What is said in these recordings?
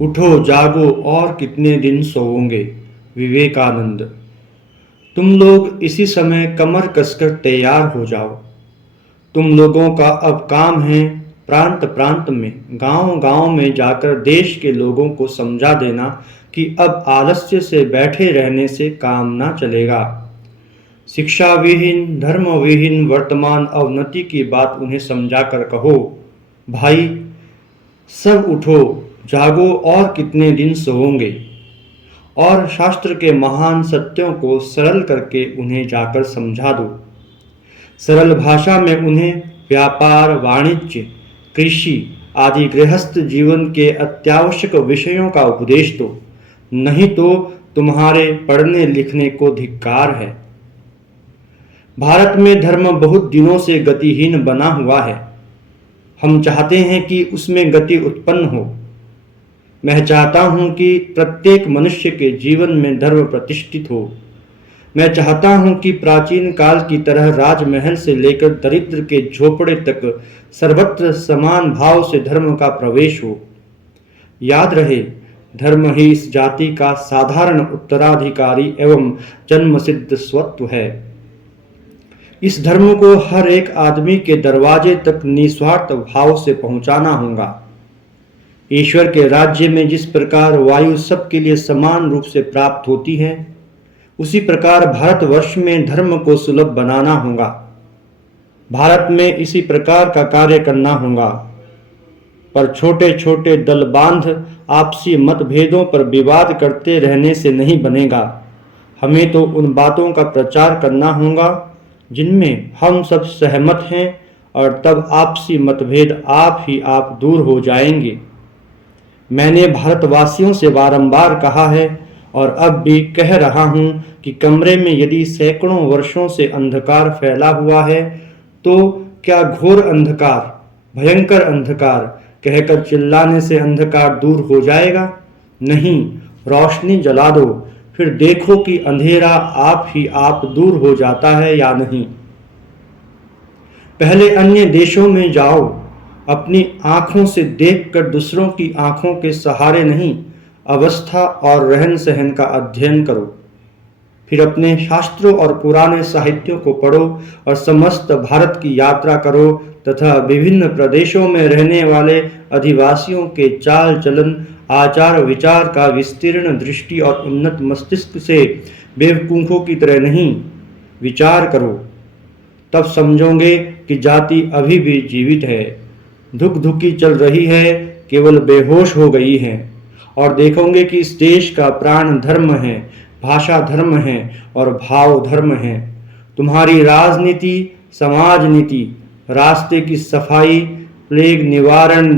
उठो जागो और कितने दिन सोओगे। विवेकानंद। तुम लोग इसी समय कमर कसकर तैयार हो जाओ। तुम लोगों का अब काम है प्रांत प्रांत में, गांव गांव में जाकर देश के लोगों को समझा देना कि अब आलस्य से बैठे रहने से काम ना चलेगा। शिक्षा विहीन धर्म विहीन वर्तमान अवनति की बात उन्हें समझाकर कहो, भाई सब उठो जागो और कितने दिन सोओगे। और शास्त्र के महान सत्यों को सरल करके उन्हें जाकर समझा दो। सरल भाषा में उन्हें व्यापार वाणिज्य कृषि आदि गृहस्थ जीवन के अत्यावश्यक विषयों का उपदेश दो, नहीं तो तुम्हारे पढ़ने लिखने को धिक्कार है। भारत में धर्म बहुत दिनों से गतिहीन बना हुआ है। हम चाहते हैं कि उसमें गति उत्पन्न हो। मैं चाहता हूं कि प्रत्येक मनुष्य के जीवन में धर्म प्रतिष्ठित हो। मैं चाहता हूं कि प्राचीन काल की तरह राजमहल से लेकर दरिद्र के झोपड़े तक सर्वत्र समान भाव से धर्म का प्रवेश हो। याद रहे, धर्म ही इस जाति का साधारण उत्तराधिकारी एवं जन्मसिद्ध स्वत्व है। इस धर्म को हर एक आदमी के दरवाजे तक निस्वार्थ भाव से पहुंचाना होगा। ईश्वर के राज्य में जिस प्रकार वायु सबके लिए समान रूप से प्राप्त होती है, उसी प्रकार भारतवर्ष में धर्म को सुलभ बनाना होगा। भारत में इसी प्रकार का कार्य करना होगा। पर छोटे छोटे दल बांध आपसी मतभेदों पर विवाद करते रहने से नहीं बनेगा। हमें तो उन बातों का प्रचार करना होगा जिनमें हम सब सहमत हैं, और तब आपसी मतभेद आप ही आप दूर हो जाएंगे। मैंने भारतवासियों से बारंबार कहा है और अब भी कह रहा हूं कि कमरे में यदि सैकड़ों वर्षों से अंधकार फैला हुआ है, तो क्या घोर अंधकार, भयंकर अंधकार कहकर चिल्लाने से अंधकार दूर हो जाएगा? नहीं, रोशनी जला दो, फिर देखो कि अंधेरा आप ही आप दूर हो जाता है या नहीं। पहले अन्य देशों में जाओ, अपनी आंखों से देखकर दूसरों की आंखों के सहारे नहीं, अवस्था और रहन सहन का अध्ययन करो। फिर अपने शास्त्रों और पुराने साहित्यों को पढ़ो और समस्त भारत की यात्रा करो तथा विभिन्न प्रदेशों में रहने वाले अधिवासियों के चाल चलन आचार विचार का विस्तीर्ण दृष्टि और उन्नत मस्तिष्क से बेवकूफों की तरह नहीं विचार करो। तब समझोगे कि जाति अभी भी जीवित है, धुक धुकी चल रही है, केवल बेहोश हो गई है। और देखोगे कि इस देश का प्राण धर्म है, भाषा धर्म है और भाव धर्म है। तुम्हारी राजनीति, समाज नीति, रास्ते की सफाई, प्लेग निवारण,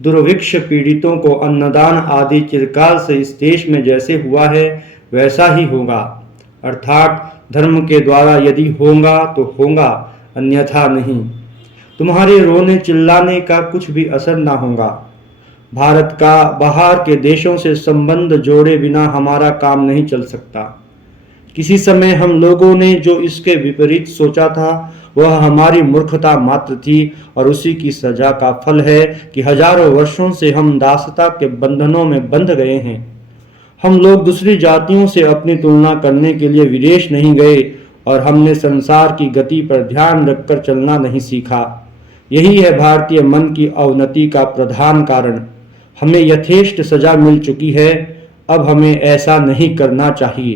दुर्भिक्ष पीड़ितों को अन्नदान आदि चिरकाल से इस देश में जैसे हुआ है वैसा ही होगा। अर्थात धर्म के द्वारा यदि होगा तो होगा, अन्यथा नहीं। तुम्हारे रोने चिल्लाने का कुछ भी असर ना होगा। भारत का बाहर के देशों से संबंध जोड़े बिना हमारा काम नहीं चल सकता। किसी समय हम लोगों ने जो इसके विपरीत सोचा था वह हमारी मूर्खता मात्र थी, और उसी की सजा का फल है कि हजारों वर्षों से हम दासता के बंधनों में बंध गए हैं। हम लोग दूसरी जातियों से अपनी तुलना करने के लिए विदेश नहीं गए, और हमने संसार की गति पर ध्यान रखकर चलना नहीं सीखा। यही है भारतीय मन की अवनति का प्रधान कारण। हमें यथेष्ट सजा मिल चुकी है, अब हमें ऐसा नहीं करना चाहिए।